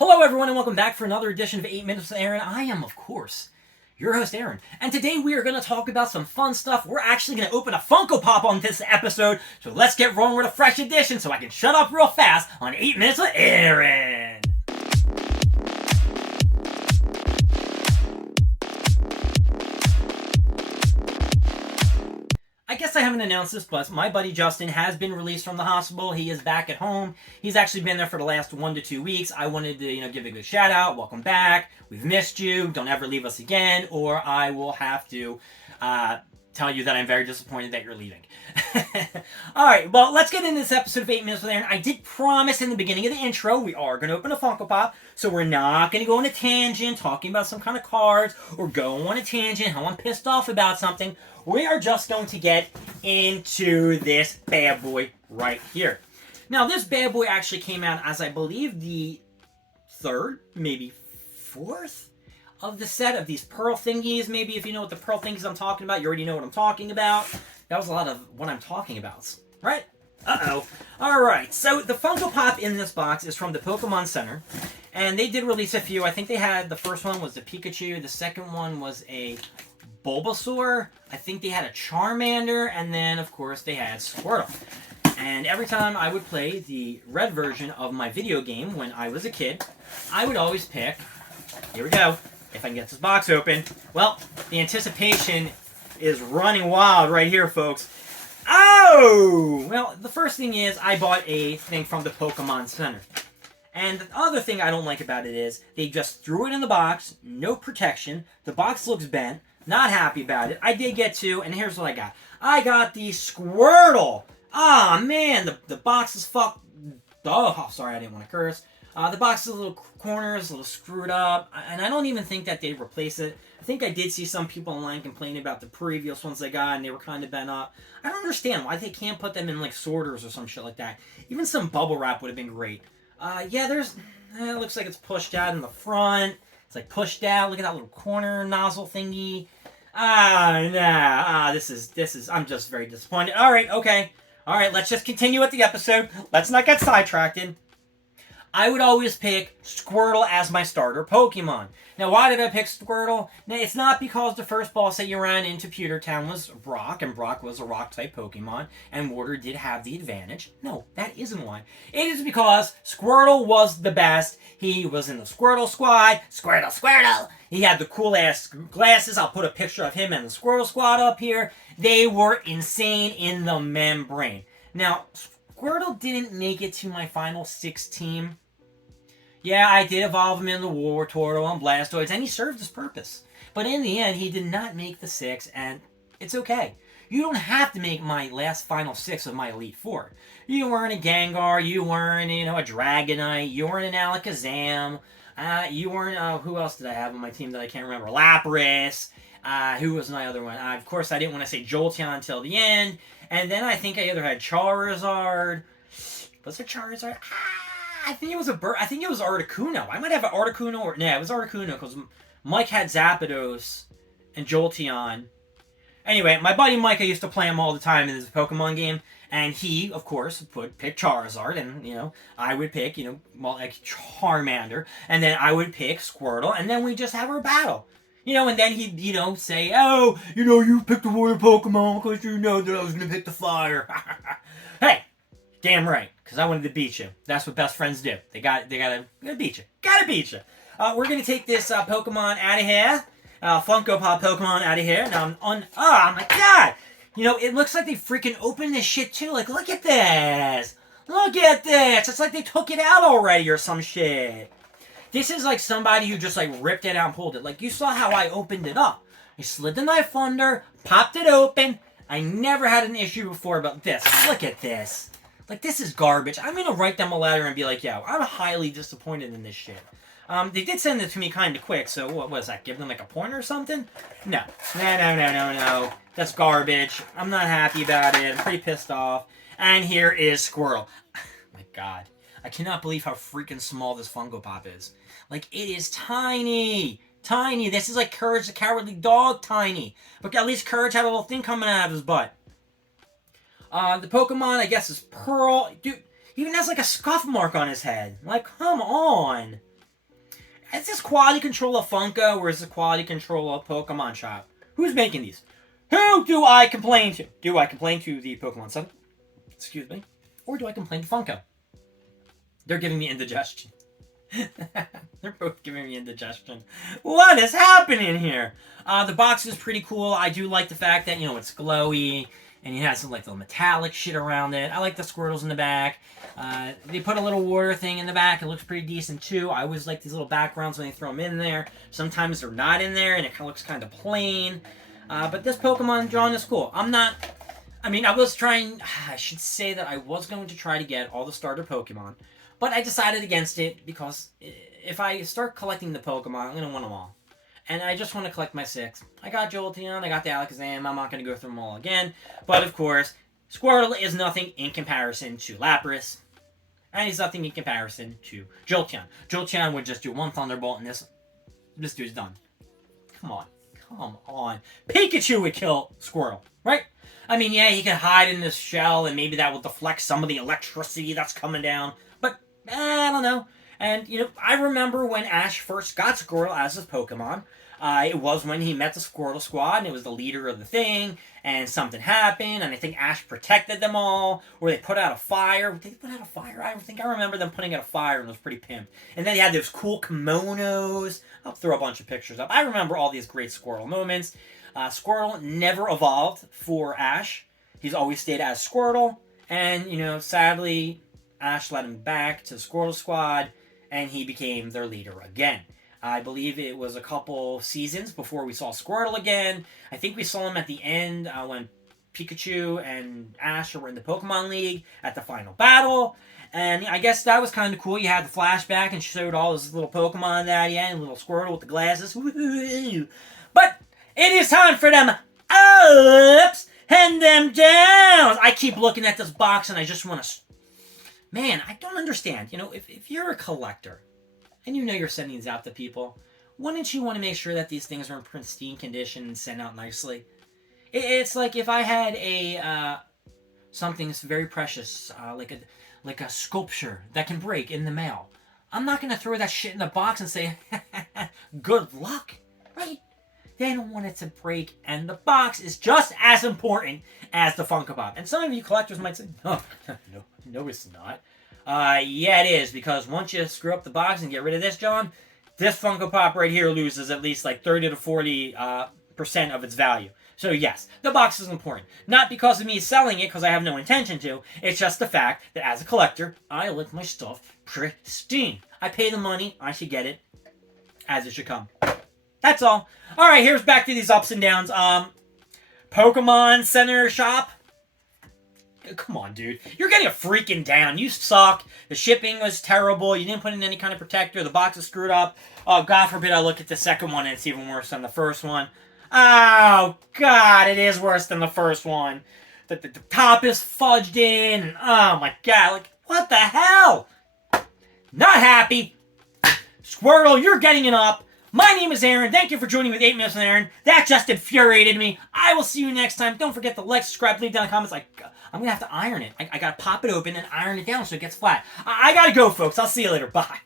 Hello everyone and welcome back for another edition of 8 Minutes with Aaron. I am, of course, your host Aaron. And today we are going to talk about some fun stuff. We're actually going to open a Funko Pop on this episode. So let's get rolling with a fresh edition so I can shut up real fast on 8 Minutes with Aaron. I guess I haven't announced this, but my buddy Justin has been released from the hospital. He is back at home. He's actually been there for the last 1 to 2 weeks. I wanted to, give a good shout out. Welcome back. We've missed you. Don't ever leave us again, or I will have to tell you that I'm very disappointed that you're leaving. All right, well, let's get into this episode of 8 Minutes with Aaron. I did promise in the beginning of the intro we are going to open a Funko Pop, so we're not going to go on a tangent talking about some kind of cards or go on a tangent how I'm pissed off about something. We are just going to get into this bad boy right here. Now, this bad boy actually came out as, I believe, the third, maybe fourth of the set of these pearl thingies. Maybe if you know what the pearl thingies I'm talking about, you already know what I'm talking about. That was a lot of what I'm talking about, right? Uh-oh. All right, so the Funko Pop in this box is from the Pokémon Center, and they did release a few. I think they had, the first one was the Pikachu, the second one was a Bulbasaur, I think they had a Charmander, and then, of course, they had Squirtle. And every time I would play the red version of my video game when I was a kid, I would always pick, here we go, if I can get this box open. Well, the anticipation is running wild right here, folks. Oh! Well, the first thing is I bought a thing from the Pokémon Center. And the other thing I don't like about it is they just threw it in the box, no protection, the box looks bent, not happy about it. I did get two, and here's what I got. I got the Squirtle. Ah, man, the box is fucked. Oh, sorry, I didn't want to curse. The box is a little corners, a little screwed up, and I don't even think that they'd replace it. I think I did see some people online complaining about the previous ones they got, and they were kind of bent up. I don't understand why they can't put them in, like, sorters or some shit like that. Even some bubble wrap would have been great. Yeah, there's... it looks like it's pushed out in the front. It's like pushed out. Look at that little corner nozzle thingy. This is, I'm just very disappointed. Alright, okay. Alright, let's just continue with the episode. Let's not get sidetracked. I would always pick Squirtle as my starter Pokemon. Now, why did I pick Squirtle? Now, it's not because the first boss that you ran into Pewter Town was Brock, and Brock was a rock-type Pokemon, and Water did have the advantage. No, that isn't why. It is because Squirtle was the best. He was in the Squirtle Squad. Squirtle, Squirtle! He had the cool-ass glasses. I'll put a picture of him and the Squirtle Squad up here. They were insane in the membrane. Now, Squirtle didn't make it to my final 6 team. Yeah, I did evolve him in the Wartortle and Blastoise, and he served his purpose. But in the end, he did not make the 6, and it's okay. You don't have to make my last final 6 of my Elite Four. You weren't a Gengar, you weren't, a Dragonite, you weren't an Alakazam, you weren't, who else did I have on my team that I can't remember? Lapras, who was my other one? Of course, I didn't want to say Jolteon until the end, and then I think I either had Charizard, was it Charizard? I think it was I think it was Articuno. I might have an Articuno or... Nah, it was Articuno because Mike had Zapdos and Jolteon. Anyway, my buddy Mike, I used to play him all the time in this Pokemon game. And he, of course, would pick Charizard. And, I would pick, like Charmander. And then I would pick Squirtle. And then we just have our battle. And then he'd, say, oh, you picked the water Pokemon because you know that I was going to pick the fire. Hey, damn right. Because I wanted to beat you. That's what best friends do. They gotta beat you. Gotta beat you. We're gonna take this Pokemon out of here. Funko Pop Pokemon out of here. Now oh my god! It looks like they freaking opened this shit too. Like, look at this! Look at this! It's like they took it out already or some shit. This is like somebody who just like ripped it out and pulled it. Like, you saw how I opened it up. I slid the knife under, popped it open. I never had an issue before about this. Look at this. Like, this is garbage. I'm going to write them a letter and be like, yo, I'm highly disappointed in this shit. They did send it to me kind of quick, so what was that? Give them like a point or something? No. No. That's garbage. I'm not happy about it. I'm pretty pissed off. And here is Squirtle. My god. I cannot believe how freaking small this Funko Pop is. Like, it is tiny. Tiny. This is like Courage the Cowardly Dog tiny. But at least Courage had a little thing coming out of his butt. The Pokemon, I guess, is Pearl. Dude, he even has like a scuff mark on his head. Like, come on. Is this quality control of Funko or is this quality control of Pokemon Shop? Who's making these? Who do I complain to? Do I complain to the Pokemon Center? Excuse me. Or do I complain to Funko? They're giving me indigestion. They're both giving me indigestion. What is happening here? The box is pretty cool. I do like the fact that, it's glowy and it has some like little metallic shit around it. I like the Squirtles in the back. They put a little water thing in the back. It looks pretty decent too. I always like these little backgrounds when they throw them in there. Sometimes they're not in there and it looks kind of plain. But this Pokemon drawing is cool. I should say that I was going to try to get all the starter Pokemon. But I decided against it because if I start collecting the Pokemon, I'm going to want them all. And I just want to collect my 6. I got Jolteon, I got the Alakazam, I'm not going to go through them all again. But of course, Squirtle is nothing in comparison to Lapras. And he's nothing in comparison to Jolteon. Jolteon would just do one Thunderbolt and this dude's done. Come on. Pikachu would kill Squirtle, right? He can hide in this shell and maybe that will deflect some of the electricity that's coming down. But, I don't know. And, I remember when Ash first got Squirtle as his Pokemon. It was when he met the Squirtle Squad, and it was the leader of the thing, and something happened, and I think Ash protected them all, or they put out a fire. Did they put out a fire? I remember them putting out a fire, and it was pretty pimped. And then they had those cool kimonos. I'll throw a bunch of pictures up. I remember all these great Squirtle moments. Squirtle never evolved for Ash. He's always stayed as Squirtle, and, sadly, Ash led him back to the Squirtle Squad, and he became their leader again. I believe it was a couple seasons before we saw Squirtle again. I think we saw him at the end when Pikachu and Ash were in the Pokemon League at the final battle. And I guess that was kind of cool. You had the flashback and showed all his little Pokemon at the end, little Squirtle with the glasses. Woo-hoo. But it is time for them ups and them downs. I keep looking at this box and I just want to... Man, I don't understand. If you're a collector and you're sending these out to people, wouldn't you want to make sure that these things are in pristine condition and sent out nicely? It's like if I had something that's very precious, like a sculpture that can break in the mail. I'm not going to throw that shit in the box and say, good luck, right? They don't want it to break, and the box is just as important as the Funko Pop. And some of you collectors might say, no, it's not. Yeah, it is, because once you screw up the box and get rid of this, John, this Funko Pop right here loses at least like 30 to 40% of its value. So yes, the box is important. Not because of me selling it, because I have no intention to. It's just the fact that as a collector, I like my stuff pristine. I pay the money, I should get it as it should come. That's all. Alright, here's back to these ups and downs. Pokemon Center Shop. Come on, dude. You're getting a freaking down. You suck. The shipping was terrible. You didn't put in any kind of protector. The box is screwed up. Oh, God forbid I look at the second one and it's even worse than the first one. Oh, God, it is worse than the first one. The top is fudged in. And oh, my God. Like, what the hell? Not happy. Squirtle, you're getting it up. My name is Aaron. Thank you for joining with 8 Minutes with Aaron. That just infuriated me. I will see you next time. Don't forget to like, subscribe, leave down in the comments. I'm going to have to iron it. I got to pop it open and iron it down so it gets flat. I got to go, folks. I'll see you later. Bye.